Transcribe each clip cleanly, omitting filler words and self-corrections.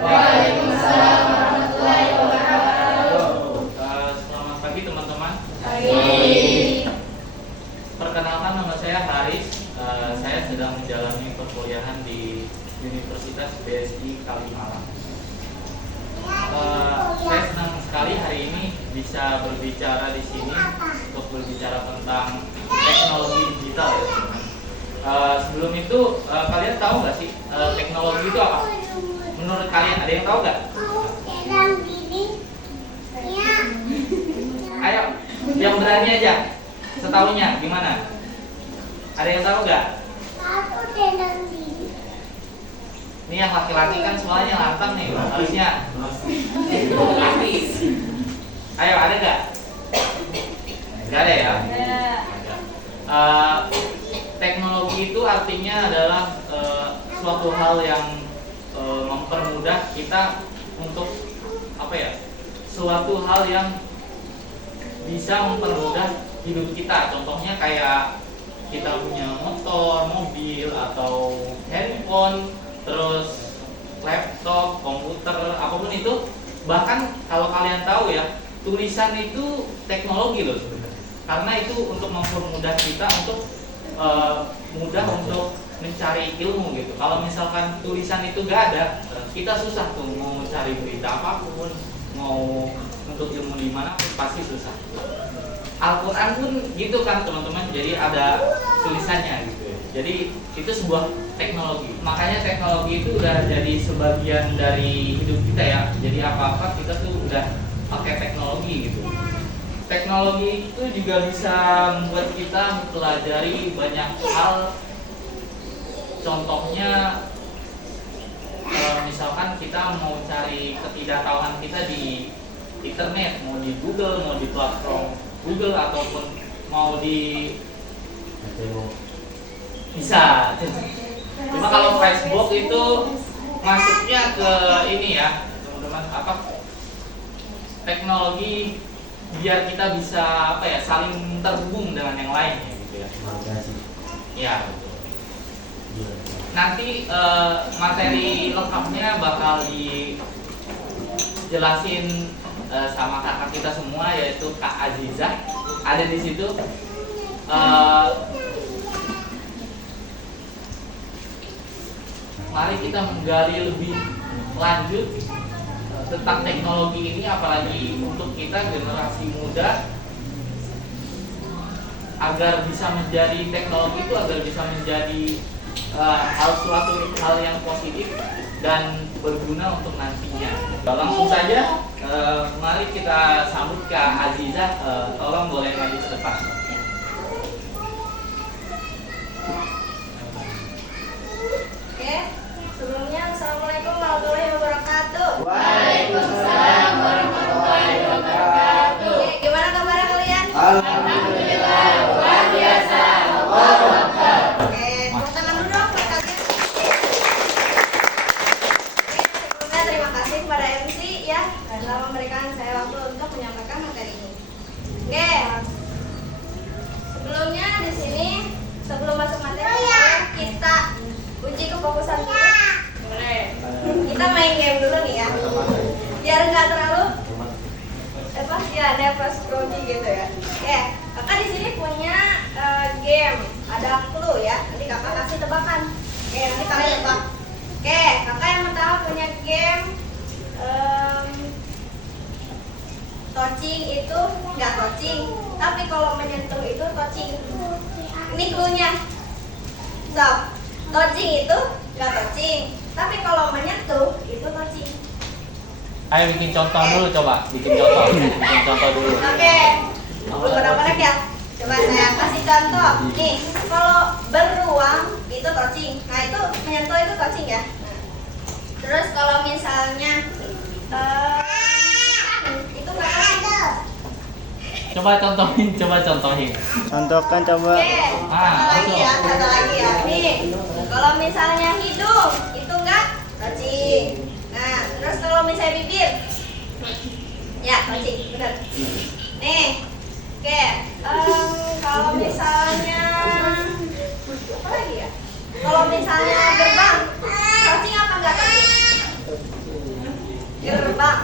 Waalaikumsalam warahmatullahi wabarakatuh. Selamat pagi teman-teman. Pagi. Perkenalkan, nama saya Haris. Saya sedang menjalani perkuliahan di Universitas BSI Kalimalang. Saya senang sekali hari ini bisa berbicara di sini untuk berbicara tentang teknologi digital ya teman-teman. Sebelum itu kalian tahu nggak sih teknologi itu apa? Menurut kalian ada yang tahu nggak? Ayo, yang berani aja. Setahunya gimana? Ada yang tahu nggak? Ini yang laki-laki kan semuanya lantang nih, harusnya. Ayo, ada nggak? Nggak ada ya? Teknologi itu artinya adalah suatu hal yang mempermudah kita untuk apa ya? Suatu hal yang bisa mempermudah hidup kita. Contohnya kayak kita punya motor, mobil, atau handphone, terus laptop, komputer, apapun itu. Bahkan kalau kalian tahu ya, tulisan itu teknologi loh sebenarnya. Karena itu untuk mempermudah kita untuk mudah untuk mencari ilmu gitu. Kalau misalkan tulisan itu gak ada, kita susah tuh mau mencari berita apapun, mau untuk ilmu di mana pun pasti susah. Al-Quran pun gitu kan teman-teman, jadi ada tulisannya gitu ya. Jadi itu sebuah teknologi. Makanya teknologi itu udah jadi sebagian dari hidup kita ya. Jadi apa-apa kita tuh udah pakai teknologi gitu. Teknologi itu juga bisa membuat kita mempelajari banyak hal. Contohnya misalkan kita mau cari ketidaktahuan kita di internet, mau di Google, mau di platform Google, ataupun mau di bisa. Cuma kalau Facebook itu masuknya ke ini ya teman-teman, apa, teknologi biar kita bisa apa ya, saling terhubung dengan yang lainnya gitu ya. Ya betul. Nanti materi lengkapnya bakal dijelasin sama kakak kita semua, yaitu Kak Azizah, ada di situ. Mari kita menggali lebih lanjut tentang teknologi ini, apalagi untuk kita generasi muda, agar bisa menjadi teknologi itu, agar bisa menjadi suatu hal yang positif dan berguna untuk nantinya. Langsung saja, mari kita sambut Kak Azizah. Tolong boleh maju ke depan. Oke, sebelumnya Assalamualaikum warahmatullahi wabarakatuh. Waalaikumsalam warahmatullahi wabarakatuh. Oke, gimana kabarnya kalian? Alhamdulillah, luar biasa. Allahu Akbar. Oke, tepuk tangan dulu dong buat kalian. Oke, sebelumnya terima kasih kepada MC ya telah memberikan saya waktu untuk menyampaikan materi ini. Oke, sebelumnya di sini sebelum masuk materi kita uji kefokusan dulu. Boleh. Kita main game dulu nih ya. Biar nggak terlalu ya nervous grogi gitu ya. Oke, kakak di sini punya game, ada clue ya. Nanti kakak kasih tebakan. Oke, nanti kalian tebak. Oke, kakak yang pertama punya game touching itu nggak touching, tapi kalau menyentuh itu touching. Ini clue-nya. Stop. Touching itu nggak touching, tapi kalau menyentuh itu touching. Ayo bikin contoh dulu, coba bikin contoh dulu. Oke, belum benar-benar ya. Coba saya kasih contoh. Nih, kalau beruang itu touching. Nah itu menyentuh itu touching ya. Terus kalau misalnya itu nggak touching. Coba contohin. Contohkan coba. Oke, satu lagi ya. Nih, kalau misalnya hidung itu nggak touching. Nah, terus kalau misalnya bibir, ya touching, benar. Nih, oke. Kalau misalnya apa lagi ya? Kalau misalnya gerbang, touching apa nggak touching? Gerbang.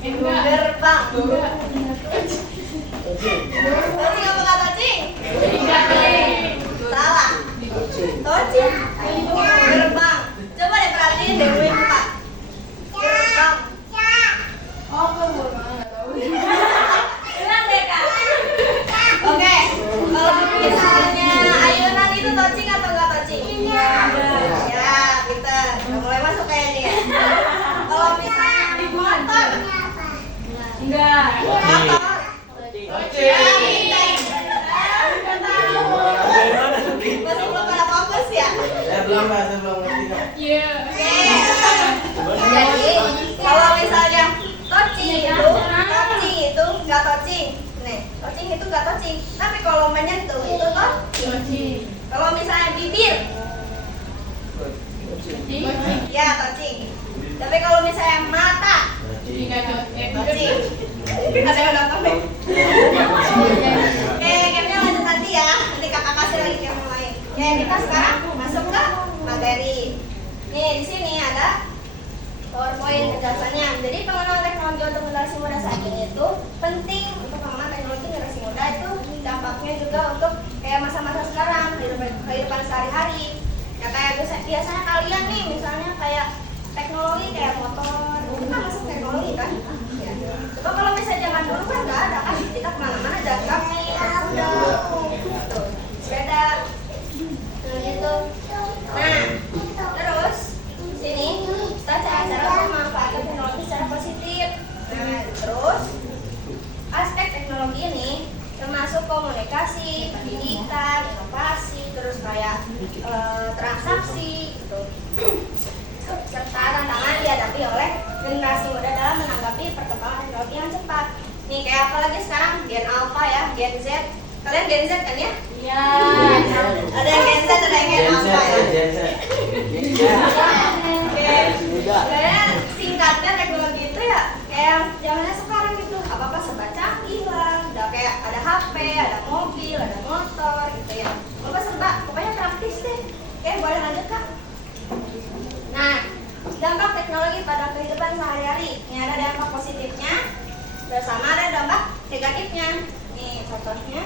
Gerbang. Tocing apa nggak tocing? Salah. Tocing. Gerbang. Coba deh perhatiin deh, gue buka. Gerbang. Bilang deh kak. Oke. Kalau misalnya ayunan itu tocing atau nggak tocing? Ya, pinter. Udah mulai masuk kayaknya ya. Kalau misalnya motor, Enggak. motor. Masih belum pada fokus ya? Belum ngerti kok. Oke. Jadi kalau misalnya tocing itu nggak tocing. Nih, tocing itu nggak tocing. Tapi kalau menyentuh itu tocing. Kalau misalnya bibir, ya tocing. Tapi kalau misalnya mata, tocing. Ada yang nonton deh. Oke, gamenya lanjut nanti ya. Nanti kakak kasih lagi game yang lain. Oke, kita sekarang masuk ke materi. Nih, di sini ada PowerPoint penjelasannya. Jadi pengenalan teknologi untuk generasi muda saat ini itu penting untuk pengenalan teknologi generasi muda itu dampaknya juga untuk kayak masa-masa sekarang kehidupan sehari-hari. Ya kayak biasanya kalian nih misalnya kayak teknologi kayak motor itu kan masuk teknologi kan. Ya. Coba kalau misalnya zaman dulu kan nggak ada kan kita kemana-mana dagang gitu. Sepeda gitu. Nah terus sini kita cara memanfaatkan teknologi secara positif. Nah terus aspek teknologi ini termasuk komunikasi, pendidikan, inovasi, terus kayak transaksi gitu. Serta tantangan dihadapi oleh generasi muda dalam menanggapi perkembangan teknologi yang cepat. Nih kayak apalagi sekarang Gen Alpha ya, Gen Z. Kalian Gen Z kan ya? Iya. Ada yang Gen Z, ada yang Gen Alpha ya. Kayak singkatnya teknologi itu ya kayak zamannya sekarang gitu. Apa-apa serba canggih lah. Udah kayak ada HP, ada mobil, ada motor gitu ya. Apa serba, pokoknya praktis deh. Oke, boleh lanjut Kak? Nah, dampak teknologi pada kehidupan sehari-hari. Ini ada dampak positifnya, bersama ada dampak negatifnya. Nih contohnya,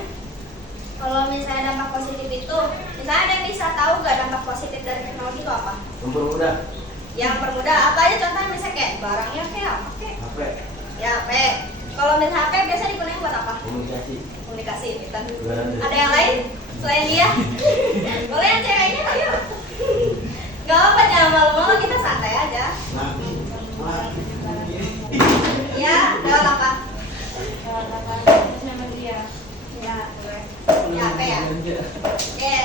kalau misalnya dampak positif itu, misalnya ada yang bisa tahu gak dampak positif dari teknologi itu apa? Mempermudah. Yang permudah apa aja contohnya misalnya kayak barangnya kayak apa kayak? HP. Ya HP. Kalau misalnya HP biasanya digunakan buat apa? Komunikasi. Komunikasi. Gitu. Ada yang lain selain dia? Boleh yang ceweknya ayo. Gak apa, jangan malu-malu, kita santai aja. Ya, lewat apa? Ya, apa ya? Oke,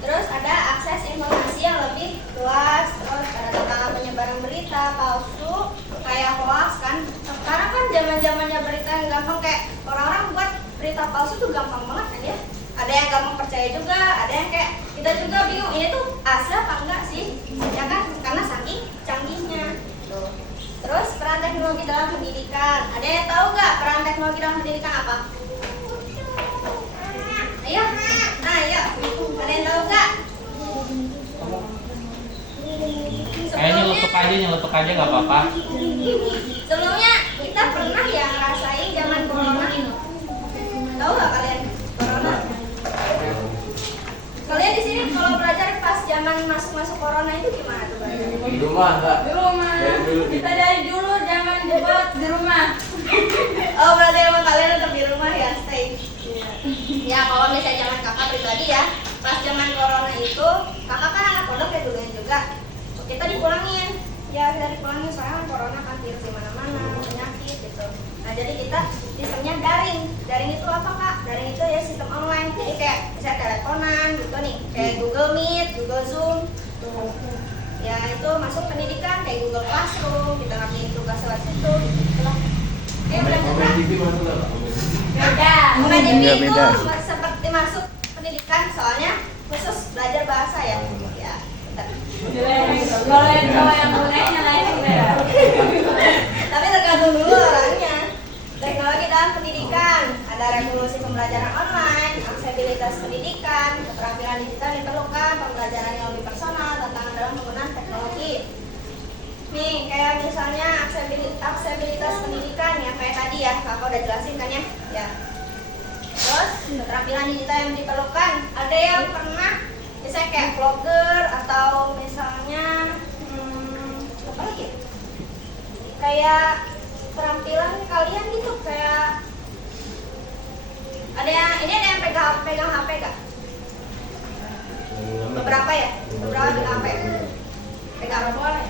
terus ada akses informasi yang lebih luas, terus ada tentang penyebaran berita palsu, kayak hoax kan. Sekarang kan zaman-zamannya berita yang gampang kayak orang-orang buat berita palsu tuh gampang banget kan ya. Ada yang gampang percaya juga, ada yang kayak kita juga bingung ini tuh asli apa enggak sih, ya kan? Karena saking canggihnya. Tuh. Terus peran teknologi dalam pendidikan, ada yang tahu nggak peran teknologi dalam pendidikan apa? Ayo, nah ayo, ada yang tahu nggak? Kayaknya nyelutuk aja nggak apa-apa. Sebelumnya kita pernah ya ngerasain zaman corona ini. Tahu nggak kalian corona? Kalian di sini kalau belajar pas zaman masuk corona itu gimana tuh belajar? Di rumah enggak? Di rumah. Dari dulu. Kita dari dulu jangan debat di rumah. Oh berarti emang kalian tetap di rumah ya, stay. Ya kalau misalnya zaman kakak pribadi ya, pas zaman corona itu kakak kan anak pondok ya dulunya juga. Kita dipulangin, ya kita dipulangin soalnya kan corona kan virus di mana-mana, penyakit gitu. Nah jadi kita sistemnya daring. Daring itu apa kak? Daring itu ya sistem online. Jadi kayak bisa teleponan gitu nih, kayak Google Meet, Google Zoom. Tuh. Ya itu masuk pendidikan kayak Google Classroom, kita ngerjain tugas lewat situ. Itulah. Udah Komen TV masuk enggak? Beda. Komen TV itu Beda. seperti masuk pendidikan soalnya khusus belajar bahasa ya. Ya. Bentar. Kalau yang cowok yang gunanya lain beda. Tapi tergantung dulu orangnya. Teknologi dalam pendidikan, ada revolusi pembelajaran online, aksesibilitas pendidikan, keterampilan digital diperlukan, pembelajaran yang lebih personal, tantangan dalam penggunaan teknologi. Nih, kayak kayak misalnya aksesibilitas pendidikan ya, kayak tadi ya kakak udah jelasin kan ya. Ya. Terus keterampilan digital yang diperlukan, ada yang pernah misalnya kayak vlogger atau misalnya apa lagi? Kayak keterampilan kalian gitu, kayak ada yang pegang HP gak? Beberapa ya? Beberapa pegang HP. Pegang apa?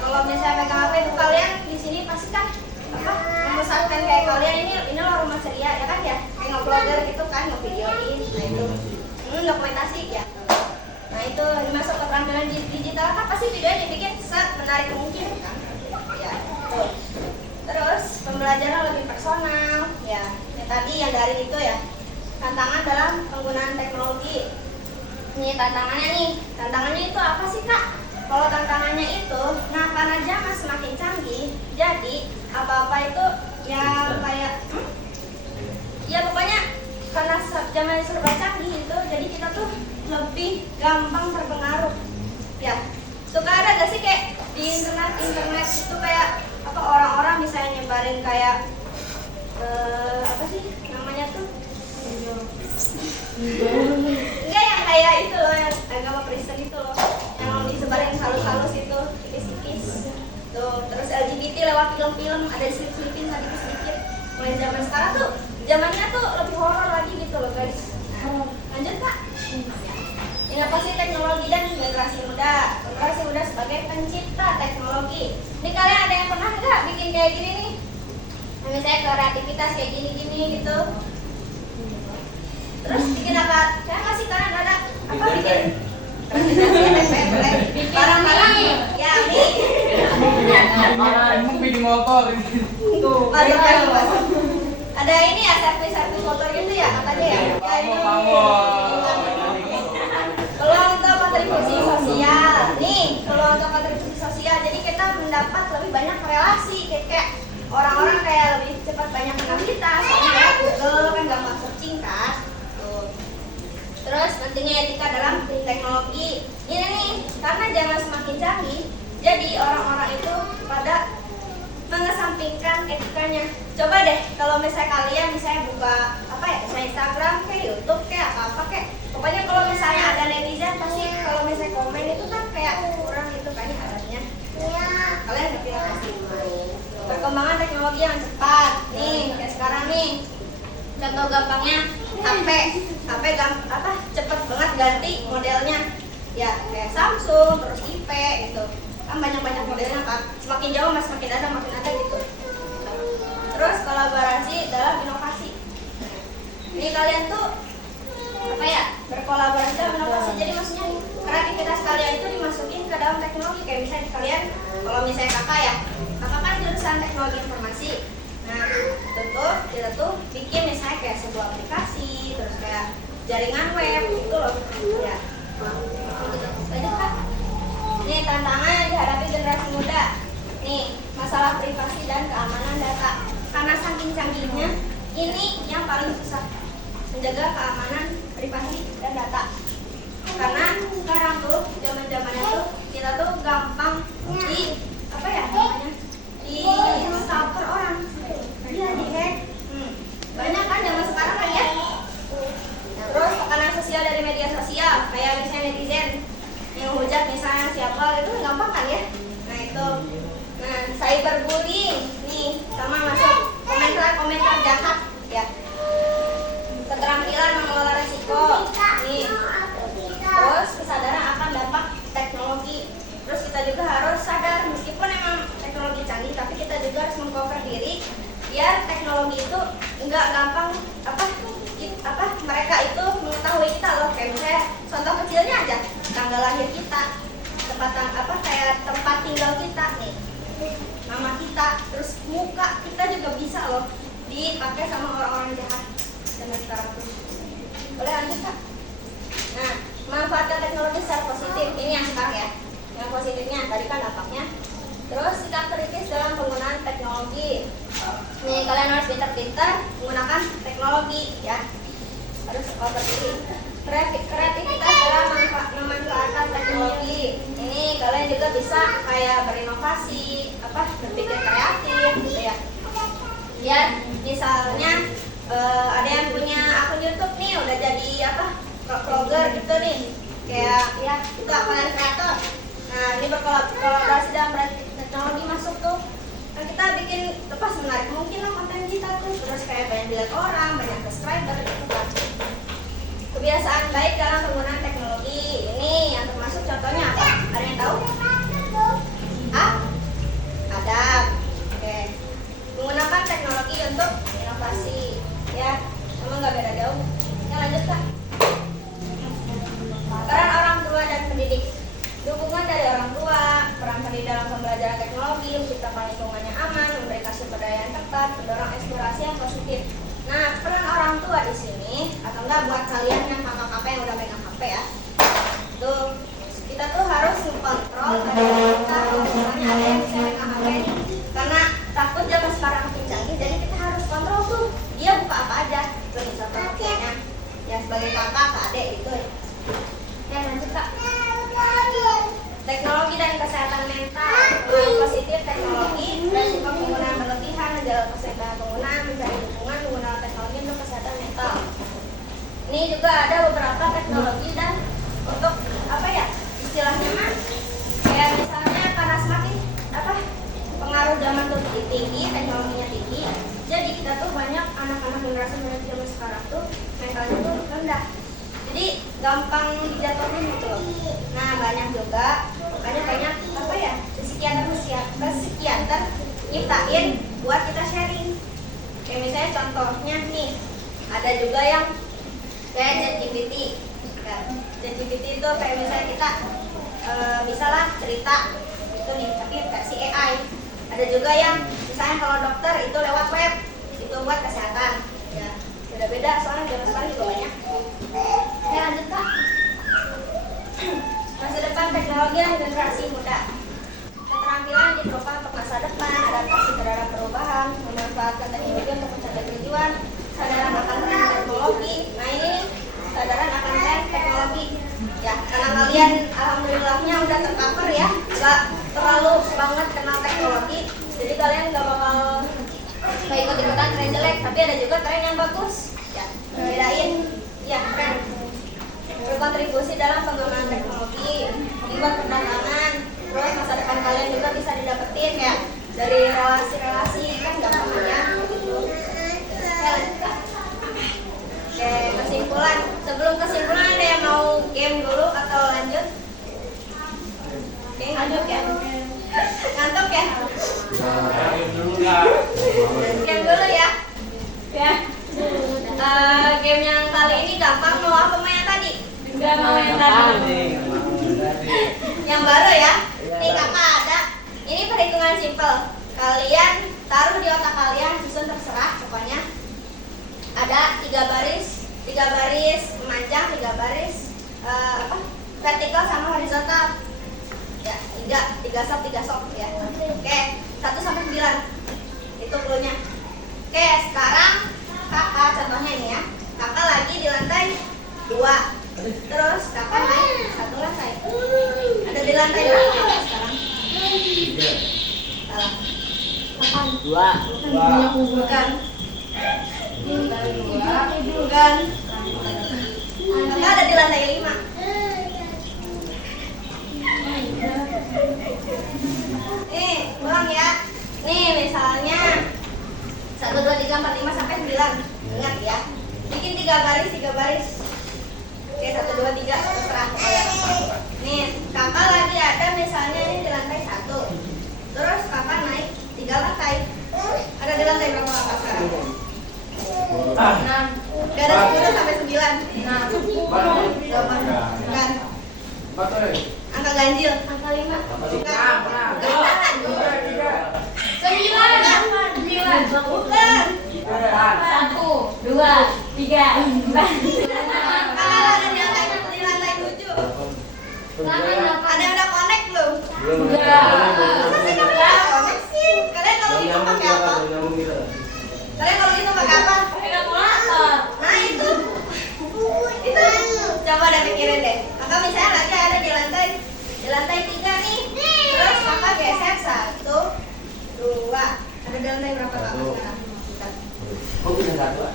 Kalau misalnya pegang HP itu kalian di sini pasti kan apa? Memesankan kayak kalian ini loh rumah ceria ya kan ya? Kayak nge-vlogger gitu kan, nge-videoin. Nah itu dokumentasi ya. Nah itu dimasuk keterampilan digital kan pasti videonya dibikin semenarik mungkin kan? Ya. Tuh. Terus pembelajaran lebih personal ya. Yang tadi yang dari itu ya. Tantangan dalam penggunaan teknologi. Ini tantangannya itu apa sih kak? Kalau tantangannya itu, nah karena zaman semakin canggih, jadi apa-apa itu ya kayak, ya pokoknya karena zaman serba canggih itu, jadi kita tuh lebih gampang terpengaruh. Ya, suka ada gak sih kayak di internet itu kayak apa orang-orang misalnya nyebarin kayak apa sih namanya tuh? Enggak yang kayak itu loh, yang agama Kristen itu loh, yang disebarin halus-halus itu, tipis-tipis tuh. Terus LGBT lewat film-film, ada selip-selipin sedikit-sedikit. Mulai zaman sekarang tuh, zamannya tuh lebih horor lagi gitu loh guys. Nah, lanjut kak. Inovasi teknologi dan generasi muda. Generasi muda sebagai pencipta teknologi. Ini kalian ada yang pernah nggak bikin kayak gini nih? Nah, misalnya kreativitas kayak gini-gini gitu. Terus bikin apa? Saya kasih kalian ada apa bikin? Kreativitas boleh. Barang-barang ya nih. Emang bikin motor ini. Tuh, masuk. Ada ini ya, servis motor gitu ya katanya ya. Ya ini. Kalau untuk kontribusi sosial, nih kalau untuk kontribusi sosial, jadi kita mendapat lebih banyak relasi, kayak orang-orang kayak lebih cepat banyak kenal kita, soalnya Google kan gampang searching kan. Tuh. Terus pentingnya etika dalam teknologi. Ini nih, karena zaman semakin canggih, jadi orang-orang itu pada mengesampingkan etikanya. Coba deh kalau misalnya kalian misalnya buka apa ya, misalnya Instagram kayak YouTube kayak apa kayak, pokoknya kalau misalnya ada netizen pasti kalau misalnya komen itu kan kayak kurang gitu kan arahnya. Kalian ngerti lah pasti. Perkembangan teknologi yang cepat nih kayak sekarang nih, contoh gampangnya HP cepet banget ganti modelnya ya, kayak Samsung terus IP gitu kan, banyak modelnya kan, semakin jauh makin ada gitu. Terus kolaborasi dalam inovasi. Ini kalian tuh apa ya, berkolaborasi dalam inovasi, jadi maksudnya kreativitas kalian itu dimasukin ke dalam teknologi. Kayak misalnya kalian, kalau misalnya kakak kan jurusan teknologi informasi. Nah kita tuh bikin misalnya kayak sebuah aplikasi, terus kayak jaringan web gitu loh ya. Lanjut kak. Nih tantangan yang dihadapi generasi muda. Nih masalah privasi dan keamanan data. Karena saking canggihnya, ini yang paling susah menjaga keamanan privasi dan data. Karena sekarang tuh zaman-zamannya tuh kita tuh gampang di apa ya namanya, di stalker orang, dia dihack. Banyak kan zaman sekarang kan ya. Terus tekanan sosial dari media sosial, kayak misalnya netizen yang hujat misalnya siapa itu gampang kan ya. Nah itu, nah cyberbullying nih sama masuk komentar jahat ya. Keterampilan mengelola resiko nih. Terus kesadaran akan dampak teknologi. Terus kita juga harus sadar meskipun emang teknologi canggih, tapi kita juga harus mengcover diri biar teknologi itu enggak gampang mereka itu mengetahui kita loh. Kayak misalnya contoh kecilnya aja, tanggal lahir kita, kayak tempat tinggal kita nih, nama kita, terus muka kita juga bisa loh dipakai sama orang-orang jahat zaman sekarang tuh. Boleh lanjut kak? Nah, manfaatkan teknologi secara positif, ini yang sekarang ya. Yang positifnya tadi kan dampaknya. Terus sikap kritis dalam penggunaan teknologi. Nih kalian harus pintar-pintar menggunakan teknologi ya. Harus berdiri. Kreativitas dalam memanfaatkan teknologi. Ini sini kalian juga bisa kayak berinovasi, berpikir kreatif gitu ya. Ya, misalnya ada yang punya akun YouTube nih udah jadi vlogger gitu nih. Kayak ya itu konten kreator. Nah, ini berkolaborasi dalam teknologi masuk tuh. Nah, kita bikin lepas menarik mungkin lah konten kita tuh, terus kayak banyak dilihat orang, banyak subscriber gitu kan. Kebiasaan baik dalam penggunaan teknologi ini yang termasuk contohnya apa? Ada yang tahu? Adab. Oke. Menggunakan teknologi untuk inovasi. Ya, emang nggak beda jauh. Ya lanjut Kak. Peran orang tua dan pendidik. Dukungan dari orang tua, peran pendidik dalam pembelajaran teknologi, menciptakan lingkungan yang aman, memberikan sumber daya yang tepat, mendorong eksplorasi yang positif. Nah, peran orang tua di sini atau enggak buat kalian yang kakak-kakak yang udah megang HP ya. Tuh, kita tuh harus mengontrol kita kalau misalnya ada yang bisa megang HP karena takut zaman sekarang makin canggih, jadi kita harus kontrol tuh dia buka apa aja. Tuh misalnya HP-nya ya sebagai kakak, ke adik gitu. Ya lanjut Kak. Teknologi dan kesehatan mental. Positif teknologi, resiko penggunaan berlebihan, menjaga kesehatan penggunaan, mencari dukungan menggunakan teknologi untuk kesehatan mental. Ini juga ada beberapa teknologi dan untuk istilahnya mah kayak misalnya karena semakin pengaruh zaman tuh tinggi, teknologinya tinggi, jadi kita tuh banyak anak-anak generasi zaman sekarang tuh mentalnya tuh rendah. Jadi gampang dijatuhin gitu loh. Nah, banyak juga makanya banyak psikiater nyiptain buat kita sharing. Kayak misalnya contohnya nih, ada juga yang kayak ChatGPT. Ya, ChatGPT itu kayak misalnya kita bisalah cerita gitu nih, tapi versi AI. Ada juga yang misalnya kalau dokter itu lewat web, itu buat kesehatan. Ya, beda-beda soalnya zaman sekarang juga banyak. Ya lanjut Kak. Masa depan teknologi dan generasi muda. Keterampilan diperlukan untuk masa depan, adaptasi terhadap perubahan, memanfaatkan teknologi untuk mencapai tujuan, kesadaran akan tren teknologi. Nah ini kesadaran akan tren teknologi. Ya, karena kalian alhamdulillahnya udah tercover ya, nggak terlalu banget kenal teknologi, jadi kalian nggak bakal ikut-ikutan tren jelek, tapi ada juga tren yang bagus. Ya, bedain. Ya, tren. Berkontribusi dalam pengembangan teknologi, membuat perdagangan, terus masa depan kalian juga bisa didapetin ya dari relasi-relasi kan gampang ya gitu. Ya lanjut Kak. Oke, kesimpulan. Sebelum kesimpulan ada yang mau game dulu atau lanjut? Oke, lanjut ya. Ngantuk ya? Game dulu ya. Ya. Game yang kali ini gampang, mau apa main tadi? Enggak mau yang tadi. Yang baru ya. Nih kakak ada. Ini perhitungan simple. Kalian taruh di otak kalian, susun terserah pokoknya. Ada 3 baris memanjang, 3 baris vertikal sama horizontal. Ya, 3 sok ya. Oke, 1 sampai 9. Itu cluenya. Oke, sekarang kakak contohnya ini ya. Kakak lagi di lantai 2. Terus kakak naik 1 lantai. Ada di lantai berapa sekarang? 3. Salah. 2. Bukan. Bukan. Kakak ada di lantai 5. Nih, ulang ya. Nih, misalnya 1, 2, 3, 4, 5 sampai 9. Ingat ya. Bikin 3 baris. Oke, 1, 2, 3 terserah pokoknya. Nih, kakak lagi ada misalnya ini di lantai 1. Terus kakak naik 3 lantai. Ada di lantai berapa kakak sekarang? 6. Gak ada 10 sampai 9. 6. Bukan. Angka ganjil. Angka 5. Bukan. 9. Bukan. 1, 2, 3, 4. Kakak ada di lantai 7. Ada yang udah connect belum? Masa sih kamu udah connect sih? Kalian kalau itu pakai apa? Kalian kalau itu pakai apa? Pakai kalkulator. Nah itu coba deh pikirin deh. Kakak misalnya lagi ada di lantai 3 di lantai berapa kak sekarang? Bentar. Oh, punya satu.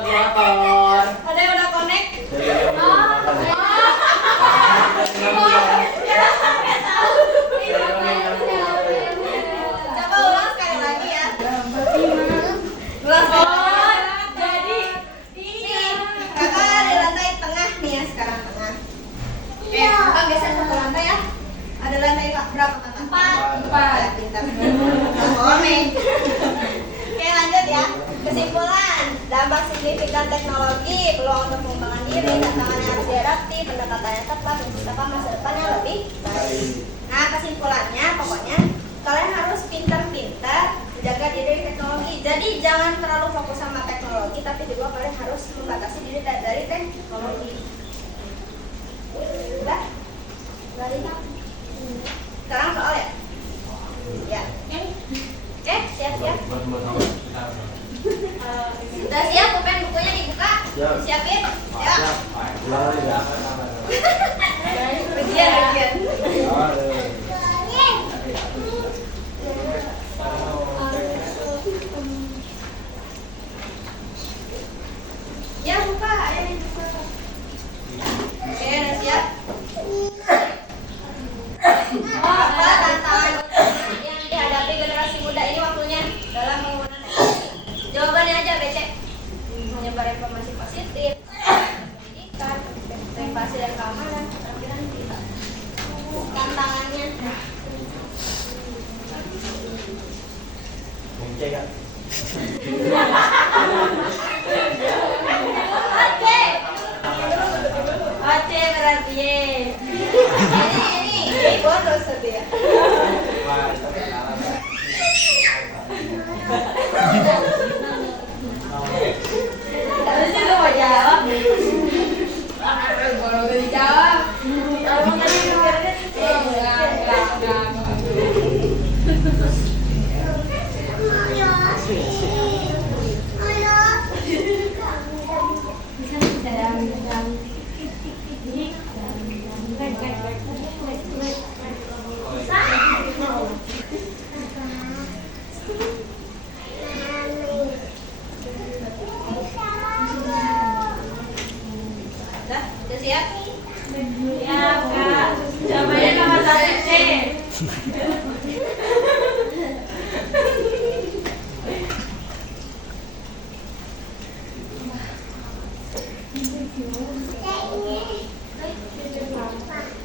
Kreator. Ada yang udah connect? Coba ulang sekali lagi ya. Ulang sekali lagi. Jadi Nih, kakak di lantai tengah nih ya sekarang tengah. Kakak geser satu lantai ya. Ada lantai berapa kakak? 4. Pintar. Oh nih. Oke lanjut ya. Kesimpulan, dampak signifikan teknologi, peluang untuk pengembangan diri, tantangannya harus dihadapi, pendekatannya tepat, menciptakan masa depan yang lebih baik. Nah kesimpulannya pokoknya kalian harus pintar-pintar menjaga diri dari teknologi. Jadi jangan terlalu fokus sama teknologi, tapi juga kalian harus membatasi diri dari teknologi. Udah? Dari sekarang soal ya? Ya. Oke, siap-siap. Sudah siap, pulpen bukunya dibuka? Siapin? Ya. Ujian. Ya buka, ayo dibuka. Oke, udah siap. Apa tantangan yang dihadapi generasi muda ini waktunya dalam penggunaan teknologi? Jawabannya aja BC. Menyebar informasi positif, pendidikan, privasi dan keamanan, keterampilan digital. Tantangannya. Oke berarti ye. Ini bonus dia. Harusnya lu mau jawab. Baru udah dijawab. Abang tadi mikirnya Enggak. udah siap? Ya, Kak. Jawabannya nomor 1 C.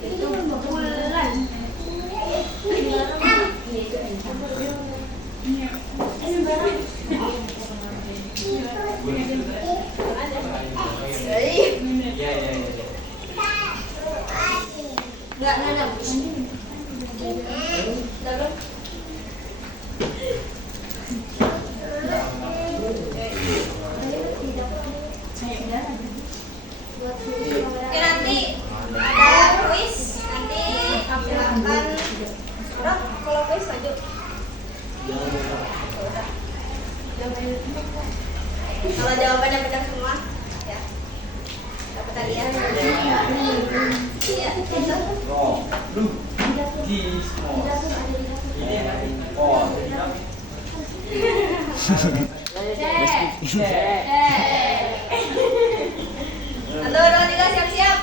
Itu bulan. Enggak. Dalam. Oke, nanti ada kuis. Nanti silakan. Udah, kalau kuis maju. Udah. Kalau jawabannya benar semua, ya. Dapat hadiah. Iya, itu. Satu, dua, tiga, siap-siap.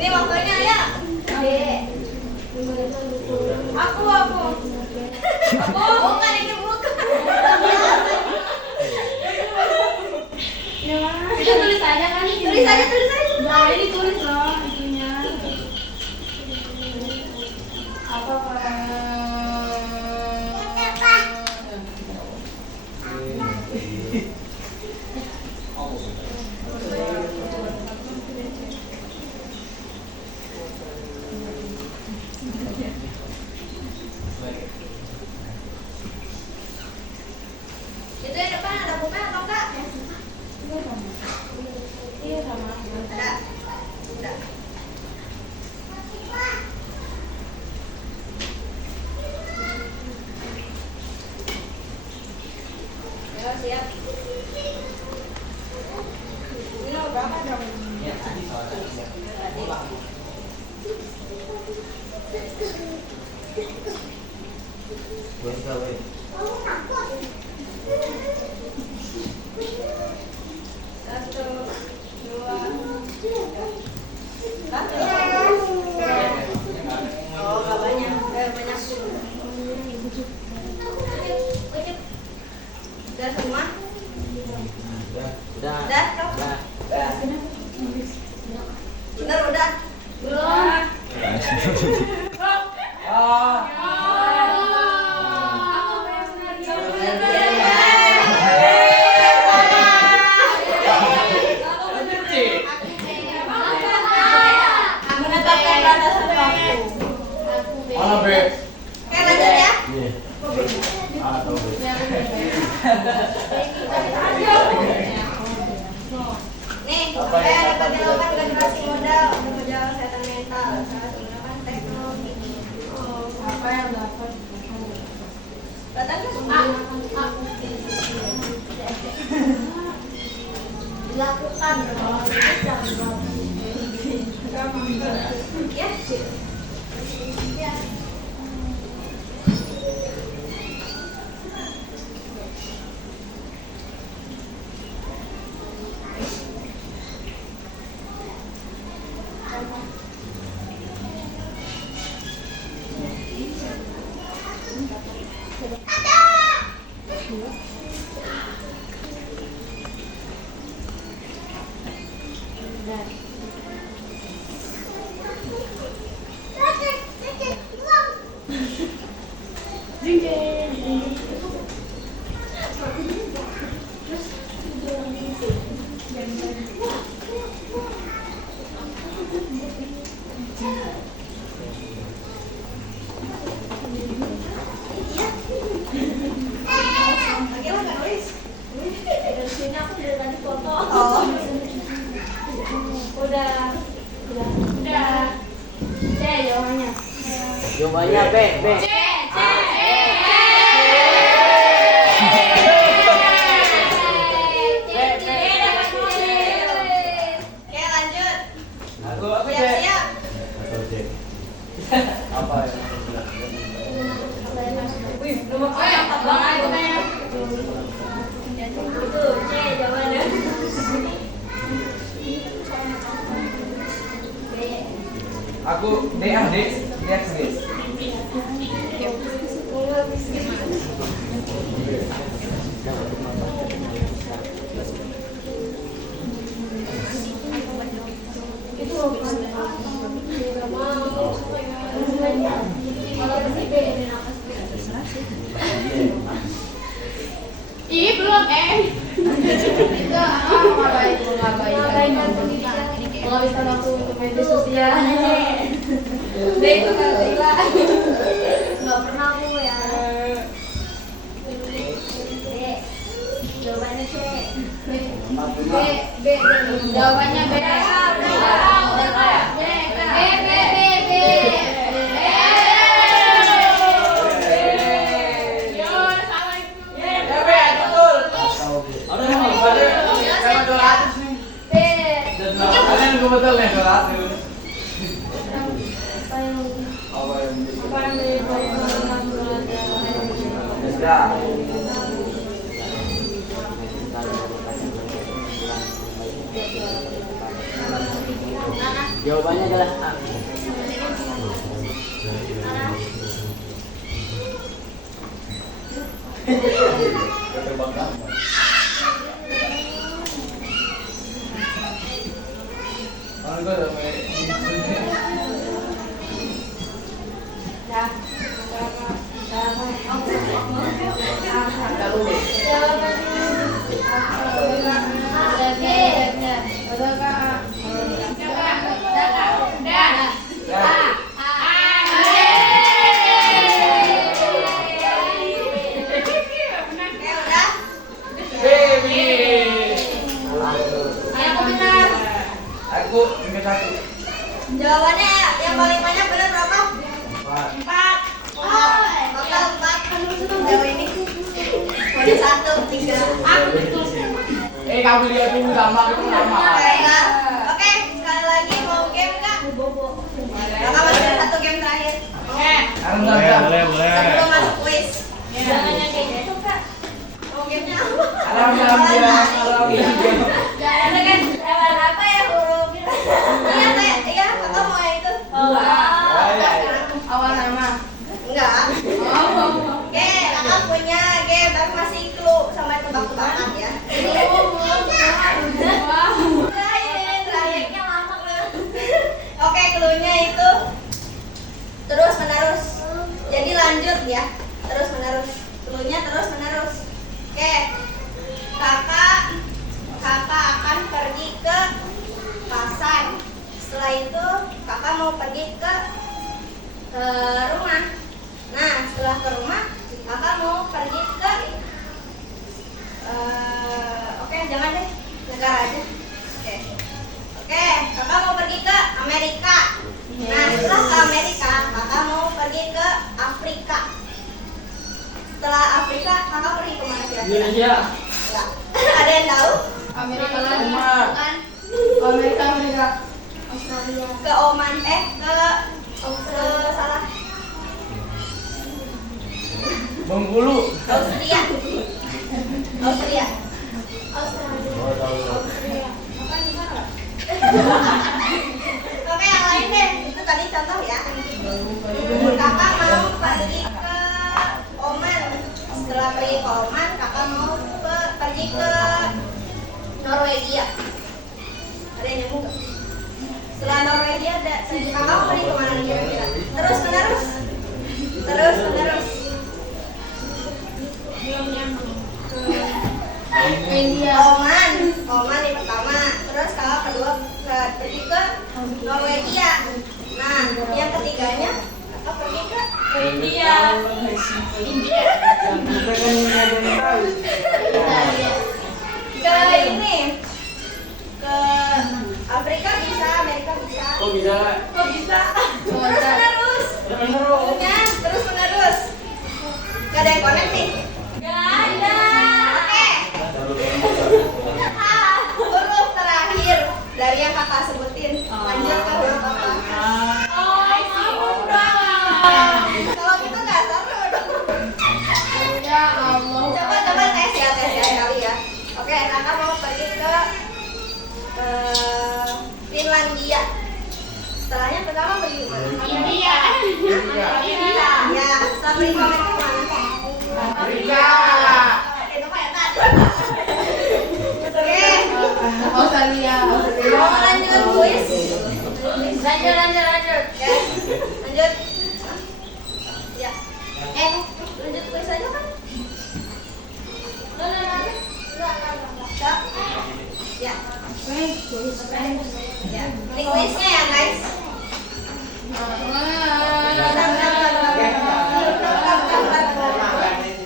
Ini waktunya ya. Aku. Bukan ini bukan. Itu tulis aja kan? Tulis aja. Nah, ini tulis loh itunya. Apa Itu yang depan ada pulpen atau enggak? Iya sama. Ada. Udah. Ayo siap. Ini nomor berapa dong? Satu, dua, tiga. Oh, gak banyak. Banyak. Udah semua? Udah. Udah, kau? Bener, udah? Belum. Menetapkan batasan waktu. Mana B? Oke, lanjut ya. Iya. Atau B. Nih, saya ada penjelasan generasi muda untuk menjaga kesehatan mental saat menggunakan teknologi. Apa yang dapat? Katanya dilakukan ya. Ya. Udah. C jawabannya. Jawabannya B. B. Oke, lanjut. Aku C. Siap-siap. Atau C. Apa ya? Wih, nomor itu C jawabannya. Aku D ah D. Lihat D. Ih, belum itu mengabaikan pendidikan. Menghabiskan waktu untuk media sosial. Deh itu kan gila. Nggak pernah aku ya. Jawabannya C. B. Jawabannya B. Betul nih kelas. Jawabannya adalah A. Aku tinggal satu. Jawabannya yang paling banyak benar berapa? 4. Total 4. Jauh ini. Ada 1, 3. Aku betul. Kamu lihat dulu sama itu nama. Oke, sekali lagi. Kakak masih ada satu game terakhir. Boleh. Sebelum masuk quiz. Ya. Jangan yang kayak gitu kak. Mau gamenya apa? Ada kan hewan apa ya huruf? Iya kakak mau yang itu. Awal nama. Enggak. Oke, kakak punya game tapi masih clue sama tebak-tebakan ya. Terakhirnya lama clue. Oke, cluenya itu terus menerus. Jadi lanjut ya, terus menerus. Cluenya terus menerus. Oke, kakak akan pergi ke pasar. Setelah itu kakak mau pergi ke rumah. Nah, setelah ke rumah, kakak mau pergi ke oke, jangan deh, negara aja. Oke, kakak mau pergi ke Amerika. Nah, setelah ke Amerika, kakak mau pergi ke Afrika. Setelah Afrika, kakak pergi kemana kira-kira? Indonesia. Enggak. Ada yang tahu? Amerika lagi. Bukan. Amerika. Australia. Ke Oman, ke salah. Bengkulu. Austria. Oke, yang lain deh. Itu tadi contoh ya. Kakak mau pergi ke Oman. Setelah pergi ke Oman, kakak mau pergi ke Norwegia. Ada yang nyambung nggak? Setelah Norwegia ada. Kakak mau pergi kemana kira-kira? Terus menerus. India. Oman yang pertama. Terus kakak kedua pergi ke Norwegia. Nah, yang ketiganya kakak pergi ke India. ke ini, ke Afrika bisa, Amerika bisa. Kok bisa? Terus menerus. Gak ada yang connect nih. Gak ada. Oke. Huruf terakhir dari yang kakak sebutin. Lanjut ke huruf apa? Kalau gitu nggak seru dong. Ya Allah. Coba tes ya kali ya. Oke, kakak mau pergi ke Finlandia. Setelahnya pertama pergi kemana? India. Ya, setelah pergi ke Amerika kemana? Afrika. Itu kayak tadi. Oke. Australia. Mau lanjut kuis? Lanjut. Ya. Lanjut. Ya. Lanjut kuis aja kan? Enggak. Ya. Ya. Ini kuisnya ya, guys.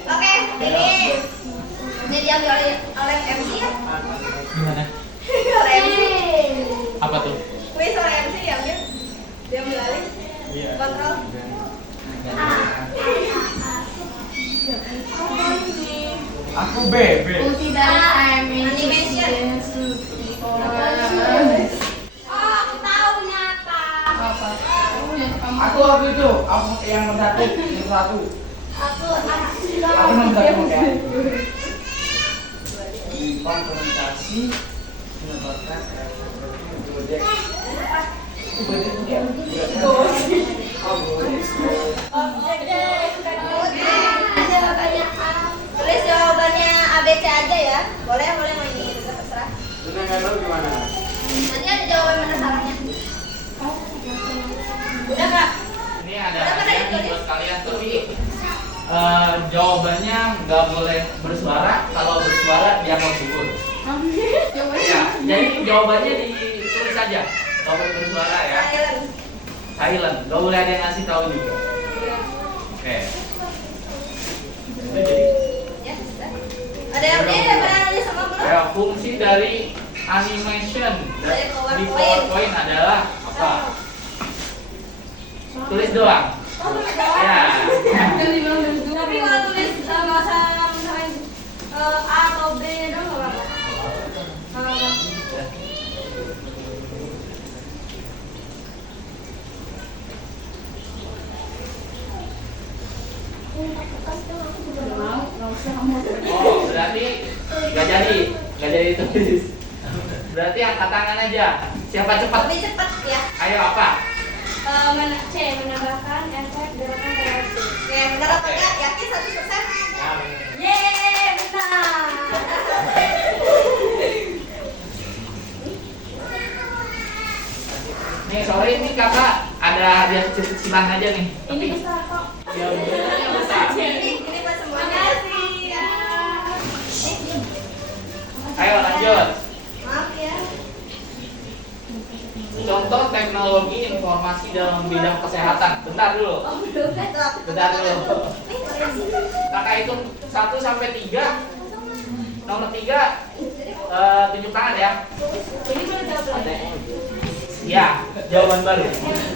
Oke, ini diambil oleh MC ya? Gimana? Oleh MC. Apa tuh? Kuis oleh MC diambil. Diambil alih. Kontrol. Aku B. Fungsi dari Animation. Oh, aku tahu nyata. Apa? Aku itu. Aku yang nomor satu. Aku nomor satu ya. Konfrontasi menyebabkan Gojek. Tulis jawabannya ABC aja ya. Boleh mau ini terserah. Gimana? Nanti ada jawaban mana salahnya. Udah kak. Ini ada hadiah nih buat kalian, tapi jawabannya nggak boleh bersuara. Kalau bersuara dianggap gugur. Ya, jadi jawabannya ditulis saja. Nggak boleh bersuara ya. Silent. Nggak boleh ada yang ngasih tahu juga. Oke. Udah jadi. Ya, sudah. Ada yang pernah nulis sama belum? Ya, fungsi dari animation Dari di PowerPoint. PowerPoint adalah apa? Tulis doang. Ya. Tapi kalau tulis nggak usah misalnya A atau B nya dong nggak apa-apa. ditulis. Berarti angkat tangan aja. Siapa cepat? Lebih cepat ya. Ayo apa? Menambahkan efek gerakan reaksi. Oke, benar apa enggak? Yakin 100%? Ya, bener. Yeay, benar. Nih sorry ini kakak ada hadiah kecil-kecilan aja nih. Ini besar kok. Ya bener yang besar. Ini buat semuanya. Ya. Ayo lanjut. Maaf ya. Contoh teknologi informasi dalam bidang kesehatan. Bentar dulu. Bentar dulu. Kakak hitung 1 sampai 3. Nomor 3 tunjuk tangan ya. Ini boleh jawab lagi. Ya, jawaban baru.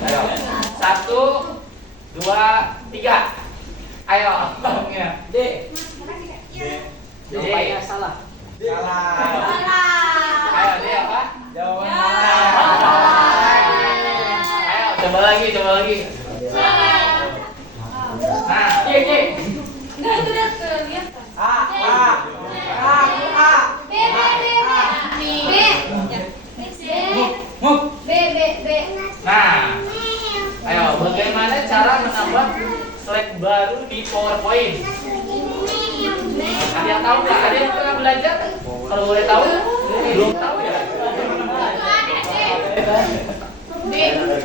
Ayo. 1, 2, 3. Ayo. Ya. D. Jawabannya D. salah. Ayo, D apa? Jawaban Ayo, coba lagi. Nah, G. Enggak itu lihat ke lihat. A. Nah, ayo bagaimana cara menambah slide baru di PowerPoint? Ada yang tahu nggak? Ada yang pernah belajar? Kalau boleh tahu, belum tahu ya?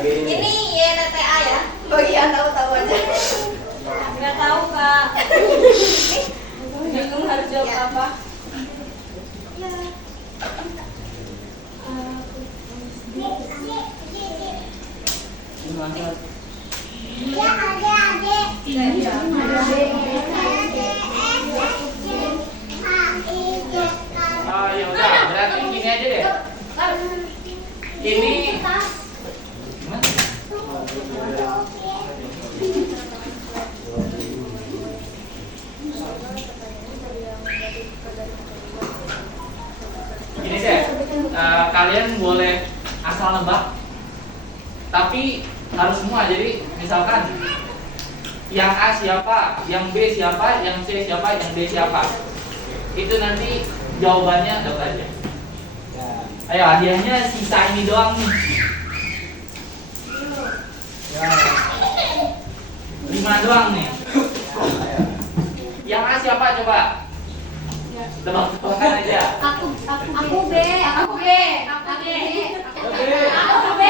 Ini YNTA ya? Oh iya, tahu aja. Enggak tahu, Kak. Bingung harus jawab apa. Oh ya udah, berarti gini aja deh. Ini gimana? Gini deh, kalian boleh asal nebak, tapi harus semua. Jadi misalkan yang A siapa, yang B siapa, yang C siapa, yang D siapa. Itu nanti jawabannya dapat aja. Ayo hadiahnya sisa ini doang nih. 5 doang nih. Yang A siapa coba? Tebak-tebakan aja. Aku B. Aku B. Aku B. Aku B.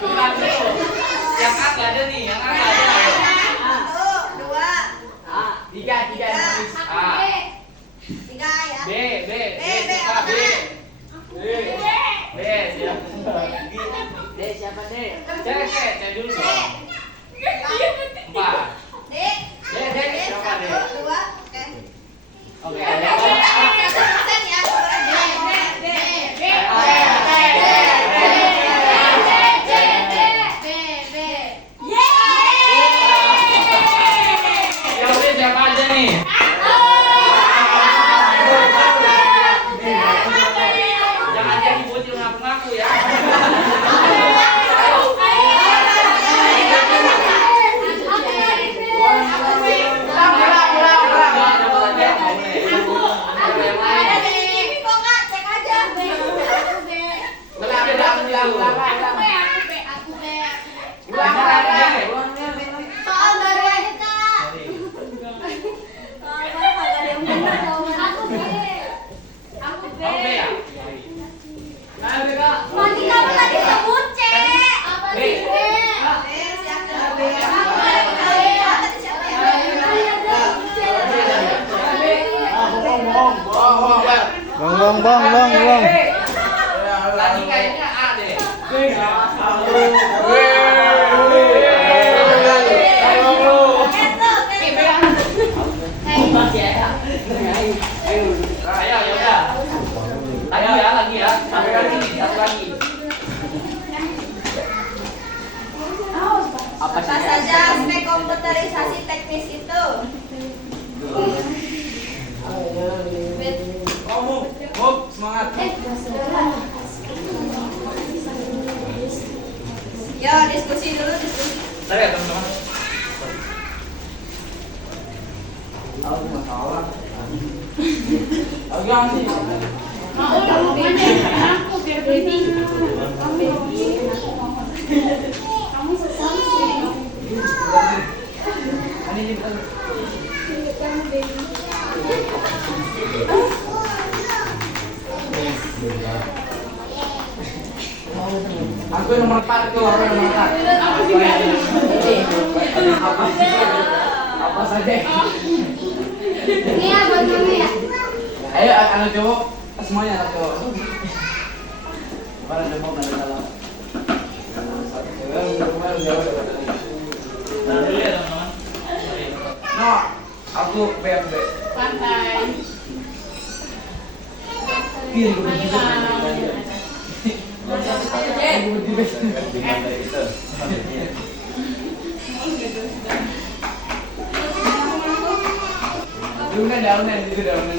Bukan dulu. Yang A nggak ada nih, yang A nggak ada. 1, 2, 3 yang tulis A. 3 ya. B B siapa? apa? B siapa? D siapa D? C dulu dong. 4. D. D siapa D? 1, 2, oke. Oke. Persen ya. Yang B siapa aja nih? Jangan jadi bocil ngaku-ngaku ya. Bang. Tadi kayaknya A deh. Ayo ya udah. Lagi ya. Satu lagi. Apa saja aspek komputerisasi teknis itu? Semangat. Yo, diskusi dulu. Saya ya teman-teman. Aku masalah. pegang sih. Mau kamu aku biar baby. Kamu sesama sih. Ini juga. Kamu baby. Aku yang nomor 4 tuh, aku yang nomor 4. Aku juga. Apa saja? Ini ya buat kamu ya. Ayo anak cowok, semuanya anak cowok. Mana cowok ada salah? Taruh dulu ya teman-teman. No, aku B. Santai. Kiri, daunan itu daunan.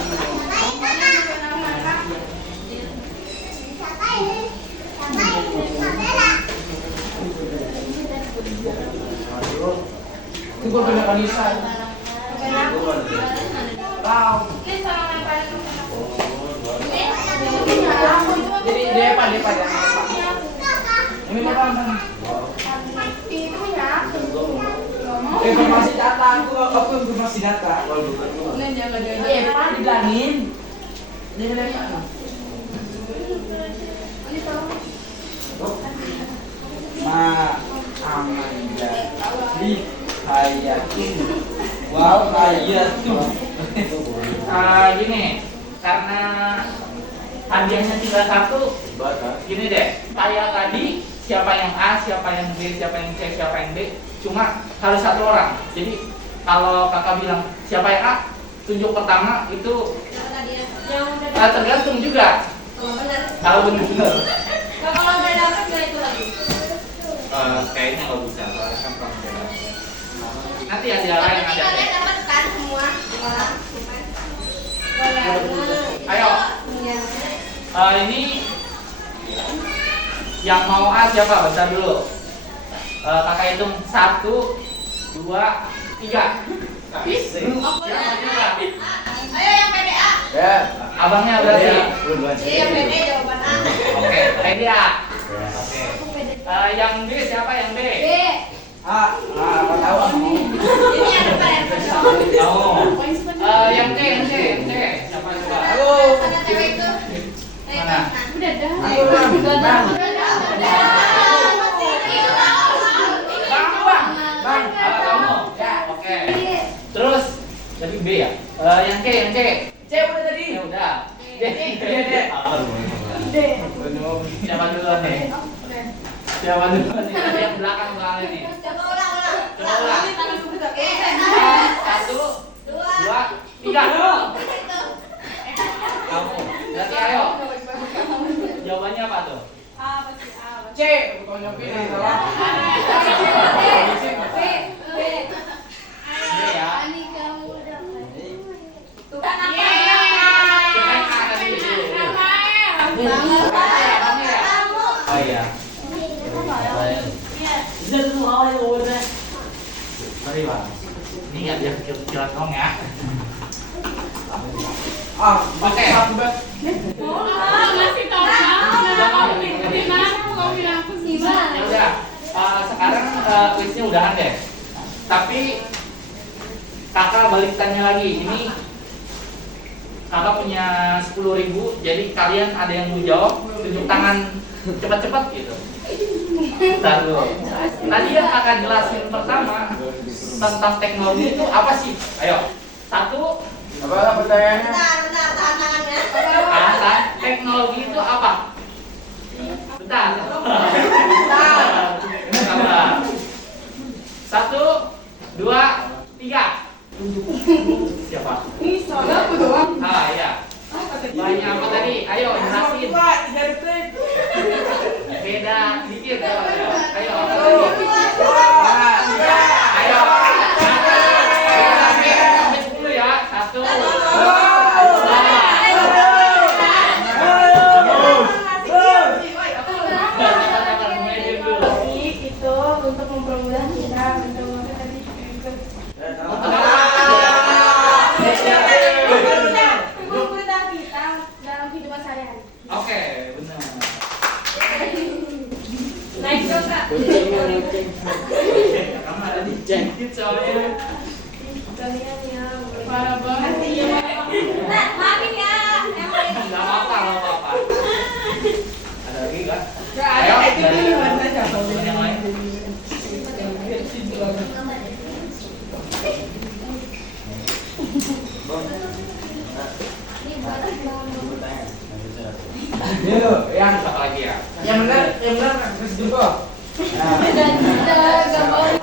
Itu gue bener Kanisa. Tahu. Jadi Depa ya. Ini apa? Informasi data aku informasi data. Depa dibilangin. Dia bilang apa? Ma Amanda di hayatin. Wow, hayatun. Gini, karena hadiahnya tinggal satu, gini deh, kayak tadi siapa yang A, siapa yang B, siapa yang C, siapa yang D, cuma harus satu orang. Jadi kalau kakak bilang siapa yang A, tunjuk pertama itu tergantung juga. Kalau benar. Kalau udah dapet nggak itu lagi? Kayaknya nggak bisa, soalnya kan pelajaran. Nanti hadiah lain Tapi ada. kalian dapat kan semua orang? Ayo. Iya. Ini yang mau A siapa? Bentar dulu. Kakak hitung 1, 2, 3. Ayo yang PDA. Ya. Abangnya berarti. Iya yang PD jawaban A. Oke, ready ya. Oke. Yang B siapa yang B? B. Apa tahu aku. Ini ada apa yang Oh. Yang C. Siapa coba? Aku. Ada cewek itu. Mana? Udah dah. Aku Bang. Bang. Kamu. Ya, oke. Terus jadi B ya. Yang C. C udah tadi. Ya udah. D. Siapa duluan nih? Siapa duluan nih? Tadi yang belakang soalnya nih. Coba ulang. Coba ulang. Oke. 1, 2, 3. Itu. Kamu. Berarti ayo. Jawabannya apa tuh? C. Aku tahu nyopin salah. B. B ya. Ani kamu dapat. Tuh Coba kan yang A tadi dulu. Abangnya ya? Oh iya. Mari bang. Ini nggak biar kecil-kecilan dong ya. Oke. Masih tahu Ya udah. Sekarang kuisnya udahan deh. Tapi kakak balik tanya lagi. Ini kakak punya 10.000. Jadi kalian ada yang mau jawab, tunjuk tangan cepat-cepat gitu. Bentar dulu. Tadi yang kakak jelasin pertama tentang teknologi itu apa sih? Ayo. 1. Apa pertanyaannya? Bentar, tahan tangannya. Alasan teknologi itu apa? Bentar. Sabar. 1, 2, 3. Siapa? Ini soalnya aku doang. Iya. Banyak apa tadi? Ayo jelasin. 3 detik. Beda dikit jawabnya. Ayo apa tadi? Ayo. Sampai 10 ya. 1. Itu untuk mempermudah kita untuk tadi. Mempermudah kita dikit soalnya. Kalian ya, parah banget. Nah, maafin ya. Emang ini. Nggak apa-apa, nggak apa-apa. Ada lagi nggak? Nggak ada, Ayo, itu dari duluan saja. teman yang lain. Yuk, yang Apa lagi ya? benar kasih jumbo. Dan kita gak mau orang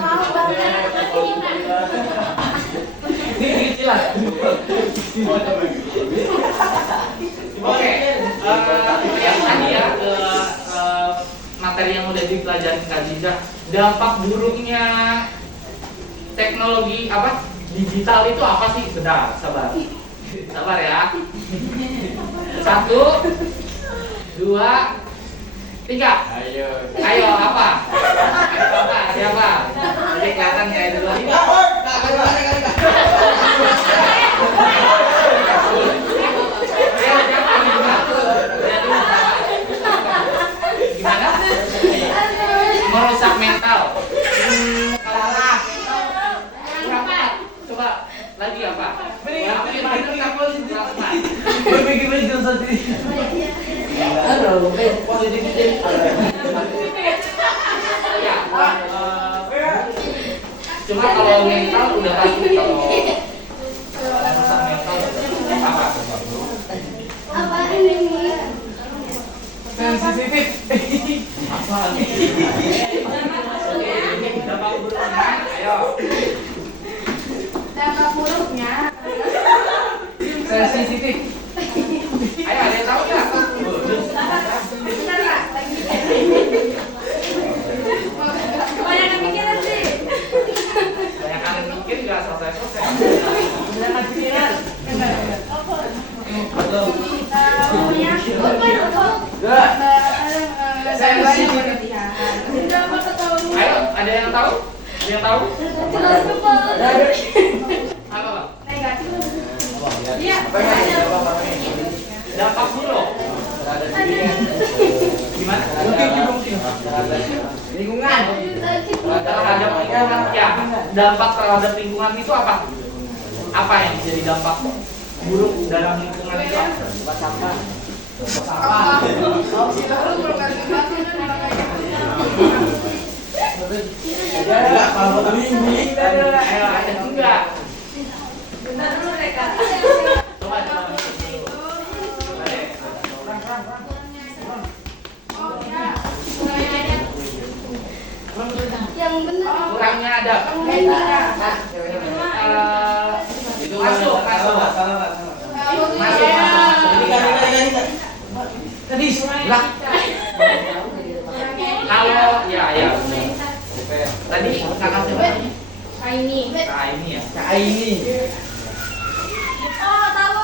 mau banget. Ini kecil lah. Oke, yang tadi ya materi yang udah dipelajari Kak Ziza, dampak buruknya teknologi apa digital itu apa sih? Bentar, sabar ya. 1, 2, 3. Ayo apa? Siapa? Jadi kelihatan kayak dulu. Gimana? Merusak mental. Salah. Coba lagi apa? Berpikir sendiri. Aduh, positif jadi. Ya, cuma kalau mental udah pasti kalau merusak mental apa? Apa ini? Sensitif. Apa nih? Dampak buruknya, ayo. Dampak buruknya. Sensitif. Ayo, ada yang tahu nggak? Bentar Kak, lagi. Kebanyakan pikiran sih. Banyak kali mikir nggak selesai. Jangan pikiran. Dua. Saya banyak masih berlebihan. Dampak ketahuan. Ayo, ada yang tahu? Ada yang tahu? Jelas kepala. Apa? Negatif. Iya. Dampak buruk. Gimana? Lingkungan. Terhadap lingkungan, ya. Dampak terhadap lingkungan itu apa? Apa yang jadi dampak buruk dalam lingkungan itu? Sampah. Lalu berkali Ya, kalau Ayo, ada enggak? Bentar dulu deh, Kak. Coba. yang benar. Kurangnya ada. Masuk. Tadi lah. Kalau ya. Tadi kakak siapa? Ini. Ini ya. Nah, ini. Oh, tahu.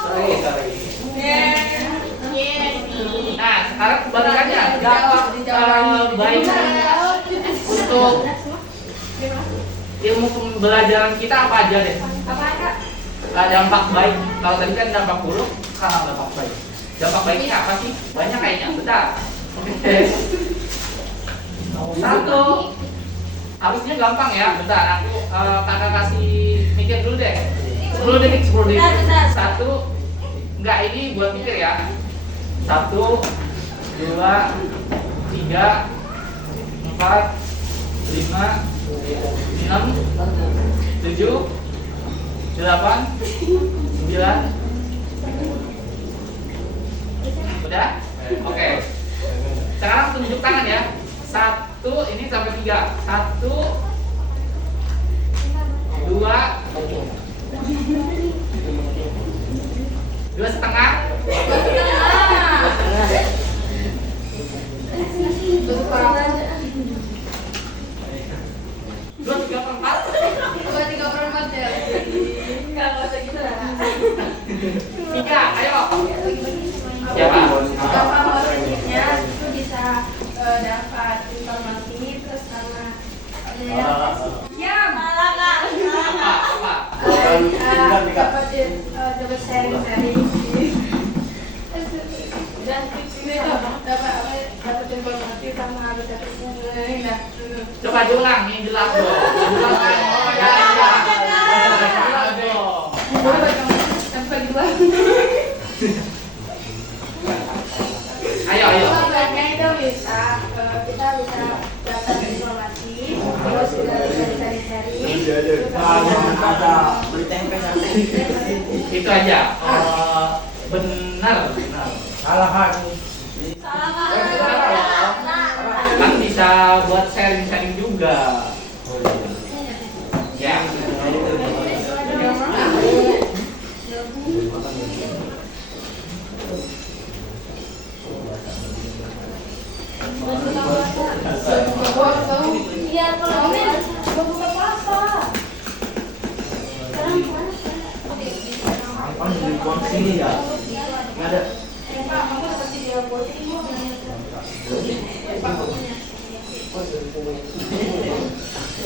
Nah, sekarang kebalikannya dampak baik untuk ilmu pembelajaran kita apa aja deh? Apa, Kak? Dampak baik. Kalau tadi kan dampak buruk, sekarang dampak baik. Dampak baiknya apa sih? Banyak kayaknya. Bentar. Oke. 1. Harusnya gampang ya. Bentar, aku kakak kasih mikir dulu deh. 10 detik. Bentar. 1. Enggak, ini buat mikir ya. 1, 2, 3, 4, 5, 6, 7, 8, 9. Udah? Oke. Sekarang tunjuk tangan ya. 1, ini sampai 3. 1, 2, 2,5. Dua tiga perempat. 2/3 ya. Enggak usah gitu lah. 3, ayo. Siapa? Dampak positifnya itu bisa dapat informasi terus sama Ya, malah, Kak. Apa? dapat sharing dan ini dapat informasi sama betul-betul. Nah, Coba diulang, ini jelas dong. Jelas dong. Oh, ya, jelas. Jelas dong. boleh kamu sampai di luar. Ayo. Sebenarnya itu bisa kita bisa dapat informasi, terus juga bisa dicari-cari. Ada beli tempe Itu aja. Benar. salah hati. Kan bisa buat sharing-sharing juga. Ya. Iya, kalau mau buka puasa. Sekarang puasa. Apa di uang sini ya? Nggak ada. Pak, kamu dapat video posting mau?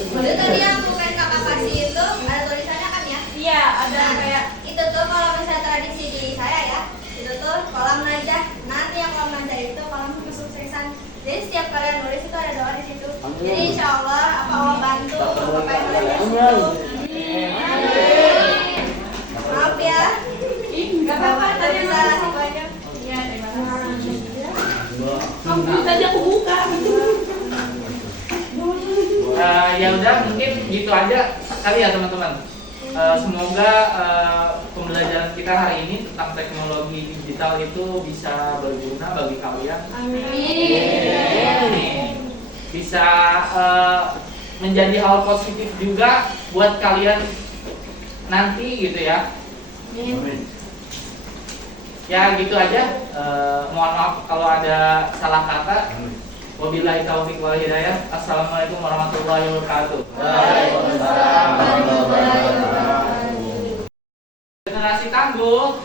Itu tadi yang bukan kakak kasih itu ada tulisannya kan ya? Iya, ada kayak itu tuh kalau misalnya tradisi di saya ya, itu tuh kolam najah. Nanti yang kolam najah itu kolam kesuksesan. Jadi setiap kalian nulis itu ada doa di situ. Jadi insya Allah apa Allah bantu apa yang kalian nulis itu. Maaf ya. Gak apa-apa, tadi bisa ngasih banyak. Iya, terima kasih. Kamu tadi aku buka. Ya udah mungkin gitu aja kali ya teman-teman. Semoga pembelajaran kita hari ini tentang teknologi digital itu bisa berguna bagi kalian. Amin. Bisa menjadi hal positif juga buat kalian nanti gitu ya. Ya gitu aja. Mohon maaf kalau ada salah kata. Wabillahi taufiq wal hidayah. Assalamualaikum warahmatullahi wabarakatuh. Waalaikumsalam warahmatullahi wabarakatuh. Generasi tangguh.